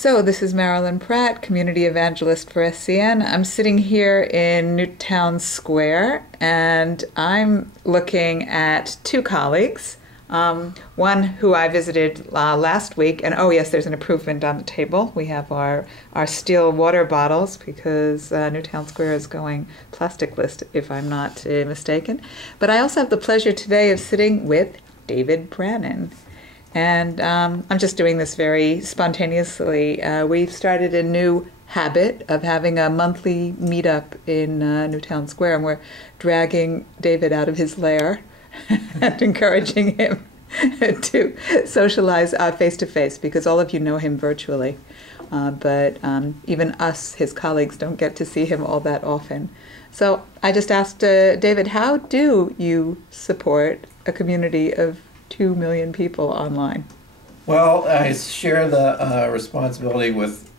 So this is Marilyn Pratt, Community Evangelist for SCN. I'm sitting here in Newtown Square, and I'm looking at two colleagues. One who I visited last week, and oh yes, there's an improvement on the table. We have our steel water bottles because Newtown Square is going plasticless, if I'm not mistaken. But I also have the pleasure today of sitting with David Branan. And I'm just doing this very spontaneously. We've started a new habit of having a monthly meetup in Newtown Square, and we're dragging David out of his lair and encouraging him to socialize face-to-face, because all of you know him virtually. But even us, his colleagues, don't get to see him all that often. So I just asked David, how do you support a community of 2 million people online? Well, I share the responsibility with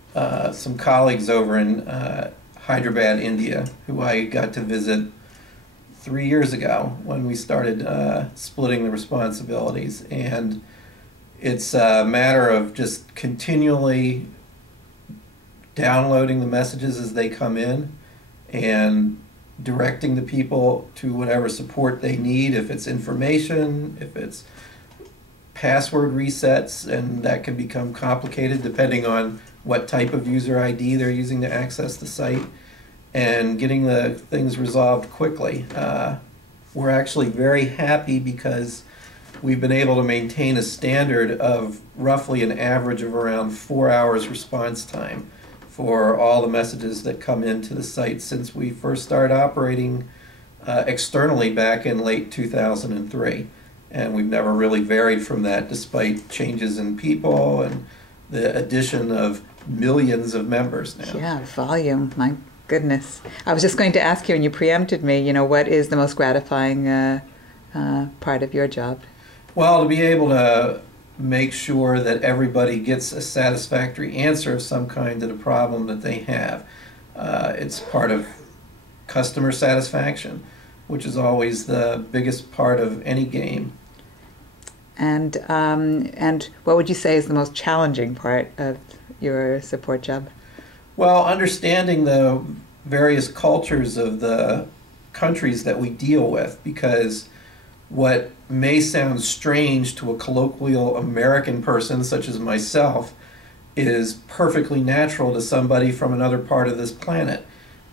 some colleagues over in Hyderabad, India, who I got to visit 3 years ago when we started splitting the responsibilities. And it's a matter of just continually downloading the messages as they come in and directing the people to whatever support they need, if it's information, if it's password resets, and that can become complicated depending on what type of user ID they're using to access the site, and getting the things resolved quickly. We're actually very happy because we've been able to maintain a standard of roughly an average of around 4 hours response time for all the messages that come into the site since we first started operating externally back in late 2003. And we've never really varied from that despite changes in people and the addition of millions of members now. Yeah, volume, my goodness. I was just going to ask you, and you preempted me, what is the most gratifying part of your job? Well, to be able to make sure that everybody gets a satisfactory answer of some kind to the problem that they have. It's part of customer satisfaction, which is always the biggest part of any game. And what would you say is the most challenging part of your support job? Well, understanding the various cultures of the countries that we deal with, because what may sound strange to a colloquial American person such as myself is perfectly natural to somebody from another part of this planet.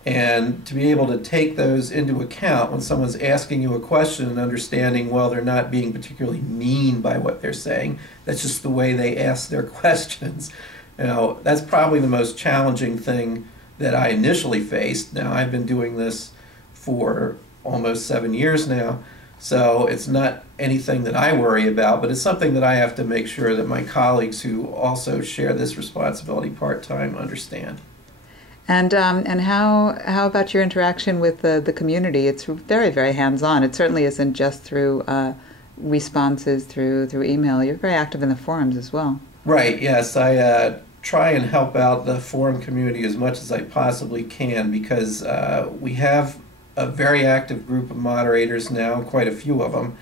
And to be able to take those into account when someone's asking you a question and understanding, well, they're not being particularly mean by what they're saying. That's just the way they ask their questions. That's probably the most challenging thing that I initially faced. Now, I've been doing this for almost 7 years now, so it's not anything that I worry about, but it's something that I have to make sure that my colleagues who also share this responsibility part-time understand. And how about your interaction with the community? It's very, very hands-on. It certainly isn't just through responses through email. You're very active in the forums as well. Right, yes. I try and help out the forum community as much as I possibly can, because we have a very active group of moderators now, quite a few of them.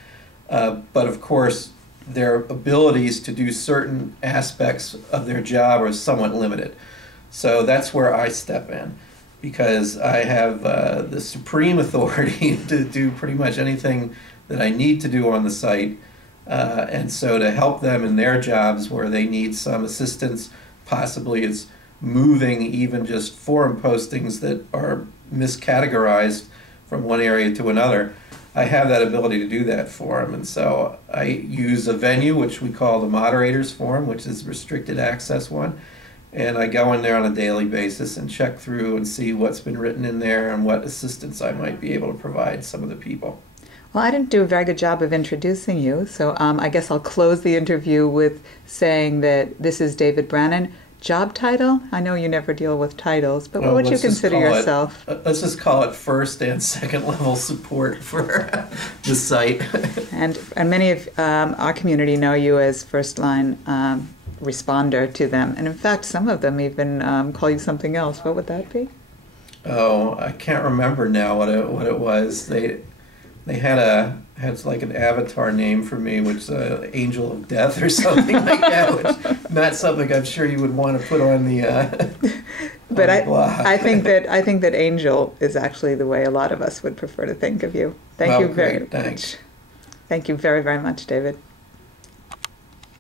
But of course, their abilities to do certain aspects of their job are somewhat limited. So that's where I step in, because I have the supreme authority to do pretty much anything that I need to do on the site. And so to help them in their jobs where they need some assistance, possibly it's moving even just forum postings that are miscategorized from one area to another, I have that ability to do that for them. And so I use a venue, which we call the Moderators Forum, which is a restricted access one. And I go in there on a daily basis and check through and see what's been written in there and what assistance I might be able to provide some of the people. Well, I didn't do a very good job of introducing you, so I guess I'll close the interview with saying that this is David Branan. Job title? I know you never deal with titles, but what would you consider yourself? Let's just call it first and second level support for the site. and many of our community know you as first line responder to them. And in fact, some of them even call you something else. What would that be? Oh, I can't remember now what it was. they had like an avatar name for me, which is Angel of Death or something like that, which not something I'm sure you would want to put on the but on the blog. I think that Angel is actually the way a lot of us would prefer to think of you. Thank you very Thanks. much. Thank you very, very much, David.